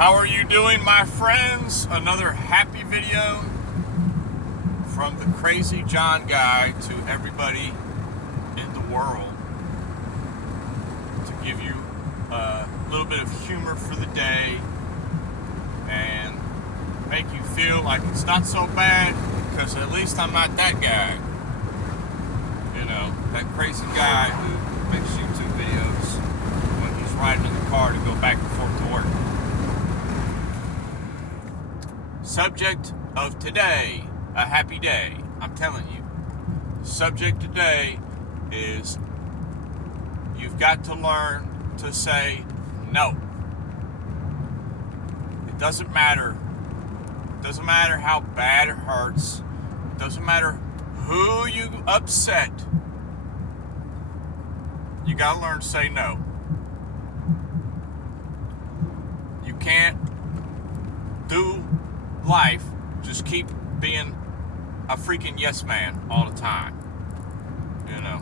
How are you doing, my friends? Another happy video from the Crazy John guy to everybody in the world to give you a little bit of humor for the day and make you feel like it's not so bad, because at least I'm not that guy. You know, that crazy guy who makes YouTube videos when he's riding in the car to go back and forth to work. Subject of today, a happy day. I'm telling you. Subject today is you've got to learn to say no. It doesn't matter. It doesn't matter how bad it hurts. It doesn't matter who you upset. You got to learn to say no. You can't do life just keep being a freaking yes man all the time. You know,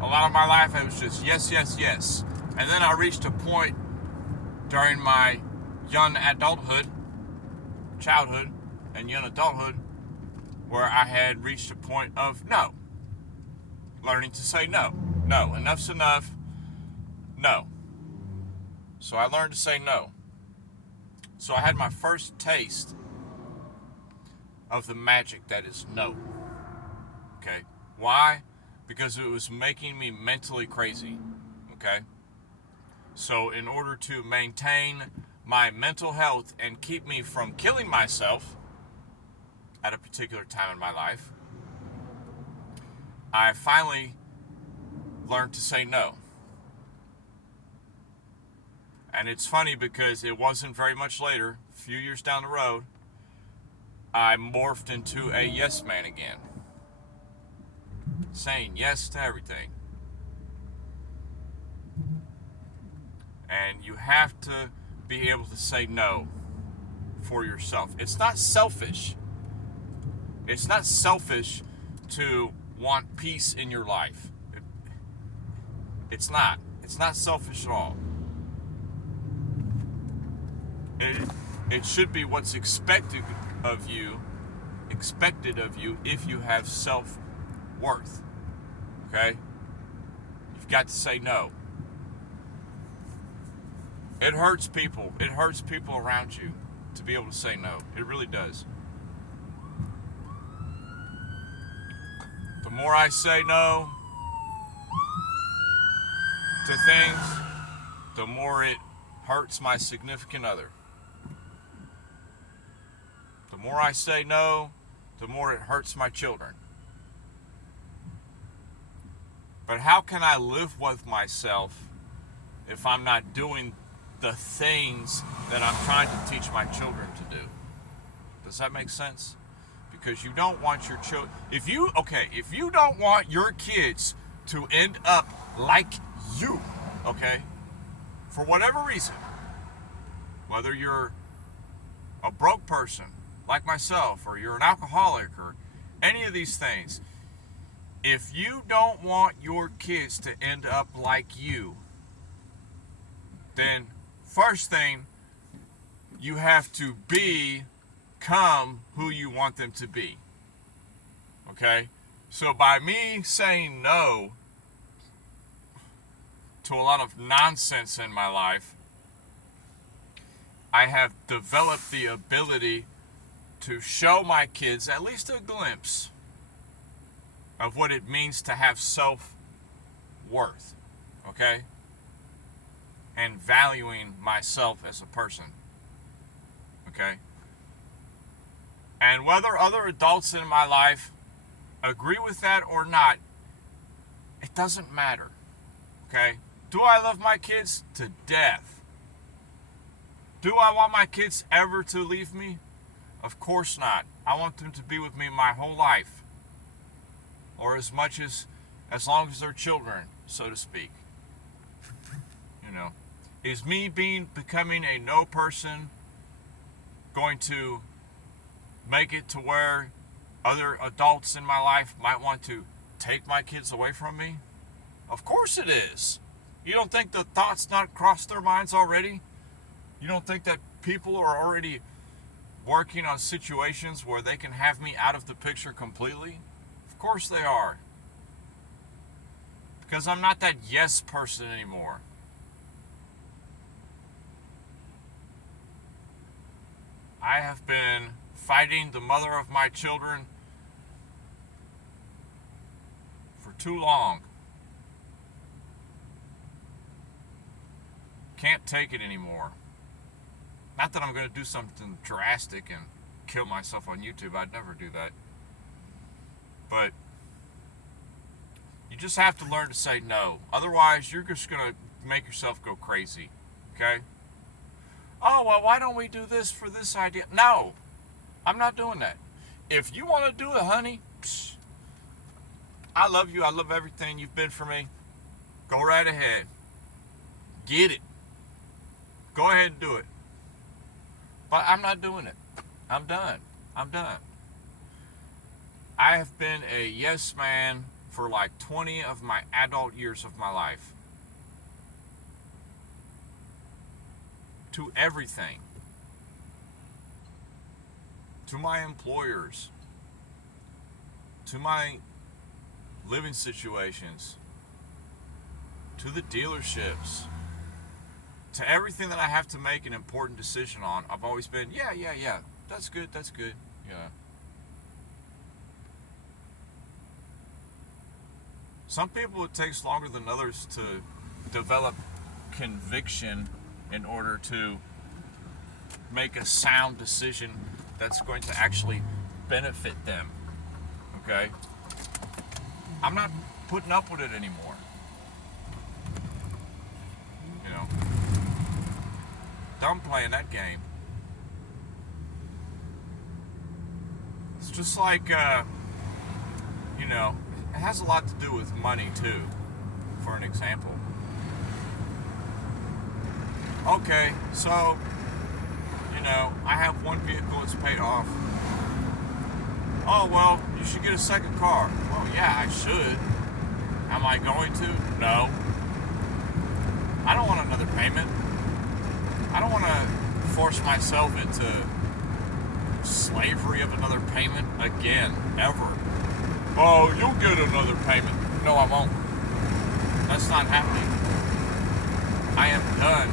a lot of my life it was just yes, yes, yes. And then I reached a point during my childhood and young adulthood, where I had reached a point of no. Learning to say no. No, enough's enough. No. So I learned to say no. So I had my first taste of the magic that is no. Okay? Why? Because it was making me mentally crazy. Okay? So in order to maintain my mental health and keep me from killing myself at a particular time in my life, I finally learned to say no. And it's funny because it wasn't very much later, a few years down the road, I morphed into a yes man again. Saying yes to everything. And you have to be able to say no for yourself. It's not selfish. It's not selfish to want peace in your life. It's not. It's not selfish at all. It should be what's expected of you if you have self-worth. Okay? You've got to say no. It hurts people. It hurts people around you to be able to say no. It really does. The more I say no to things, the more it hurts my significant other. The more I say no, the more it hurts my children. But how can I live with myself if I'm not doing the things that I'm trying to teach my children to do? Does that make sense? Because you don't want your children, if you don't want your kids to end up like you, okay, for whatever reason, whether you're a broke person like myself, or you're an alcoholic, or any of these things, if you don't want your kids to end up like you, then first thing, you have to become who you want them to be. Okay? So by me saying no to a lot of nonsense in my life, I have developed the ability to show my kids at least a glimpse of what it means to have self-worth. Okay? And valuing myself as a person. Okay? And whether other adults in my life agree with that or not, it doesn't matter. Okay? Do I love my kids to death? Do I want my kids ever to leave me? Of course not. I want them to be with me my whole life. Or as long as they're children, so to speak. You know. Is me becoming a no person going to make it to where other adults in my life might want to take my kids away from me? Of course it is. You don't think the thoughts not crossed their minds already? You don't think that people are already working on situations where they can have me out of the picture completely? Of course they are. Because I'm not that yes person anymore. I have been fighting the mother of my children for too long. Can't take it anymore. Not that I'm going to do something drastic and kill myself on YouTube. I'd never do that. But you just have to learn to say no. Otherwise, you're just going to make yourself go crazy. Okay? Oh, well, why don't we do this for this idea? No, I'm not doing that. If you want to do it, honey, I love you. I love everything you've been for me. Go right ahead. Get it. Go ahead and do it. But I'm not doing it. I'm done. I'm done. I have been a yes man for like 20 of my adult years of my life. To everything. To my employers. To my living situations. To the dealerships. To everything that I have to make an important decision on, I've always been, yeah, that's good, yeah. Some people, it takes longer than others to develop conviction in order to make a sound decision that's going to actually benefit them, okay? I'm not putting up with it anymore. You know? Done playing that game. It's just like, you know, it has a lot to do with money too, for an example. Okay, so, you know, I have one vehicle that's paid off. Oh, well, you should get a second car. Well, yeah, I should. Am I going to? No. I don't want another payment. I don't want to force myself into slavery of another payment again, ever. Oh, you'll get another payment. No, I won't. That's not happening. I am done.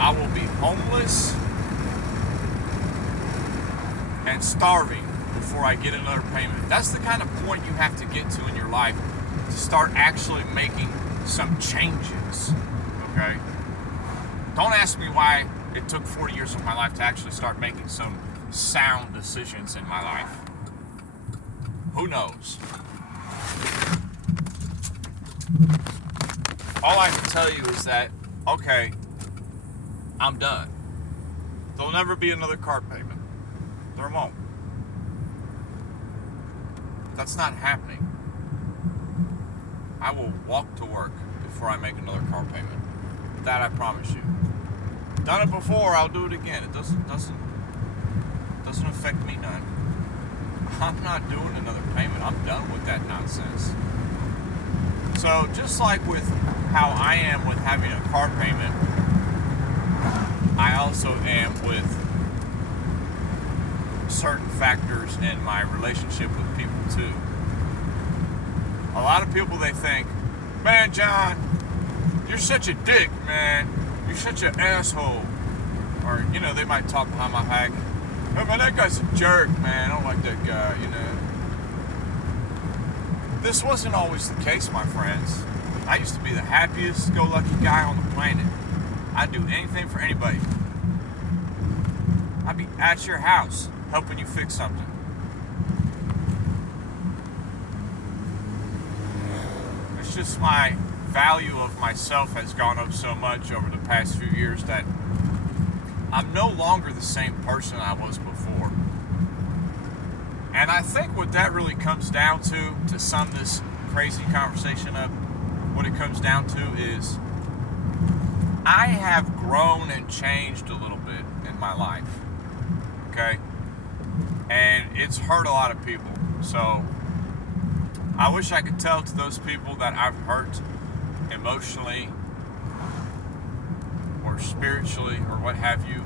I will be homeless and starving before I get another payment. That's the kind of point you have to get to in your life to start actually making some changes, okay? Don't ask me why it took 40 years of my life to actually start making some sound decisions in my life. Who knows? All I can tell you is that, okay, I'm done. There'll never be another car payment. There won't. That's not happening. I will walk to work before I make another car payment. That I promise you. Done it before, I'll do it again. It doesn't affect me none. I'm not doing another payment. I'm done with that nonsense. So just like with how I am with having a car payment, I also am with certain factors in my relationship with people too. A lot of people, they think, man, John, you're such a dick, man. You're such an asshole. Or, you know, they might talk behind my back. Oh, man, that guy's a jerk, man. I don't like that guy, you know. This wasn't always the case, my friends. I used to be the happiest-go-lucky guy on the planet. I'd do anything for anybody. I'd be at your house helping you fix something. It's just my value of myself has gone up so much over the past few years that I'm no longer the same person I was before. And I think what that really comes down to sum this crazy conversation up, what it comes down to is I have grown and changed a little bit in my life. Okay? And it's hurt a lot of people. So I wish I could tell to those people that I've hurt emotionally or spiritually or what have you,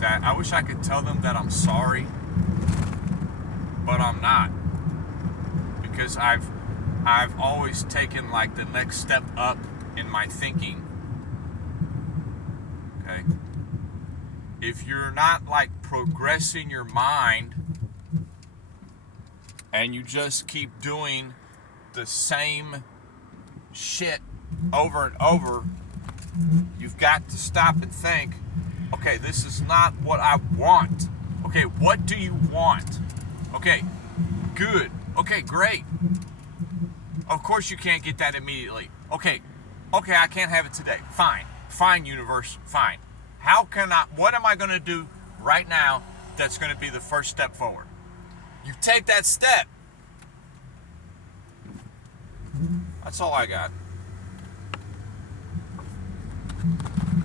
that I wish I could tell them that I'm sorry, but I'm not, because I've always taken like the next step up in my thinking. Okay, if you're not like progressing your mind and you just keep doing the same shit over and over, you've got to stop and think, okay, this is not what I want. Okay, what do you want? Okay, good. Okay, great. Of course you can't get that immediately. Okay, I can't have it today. Fine, universe, fine. What am I going to do right now that's going to be the first step forward? You take that step. That's all I got.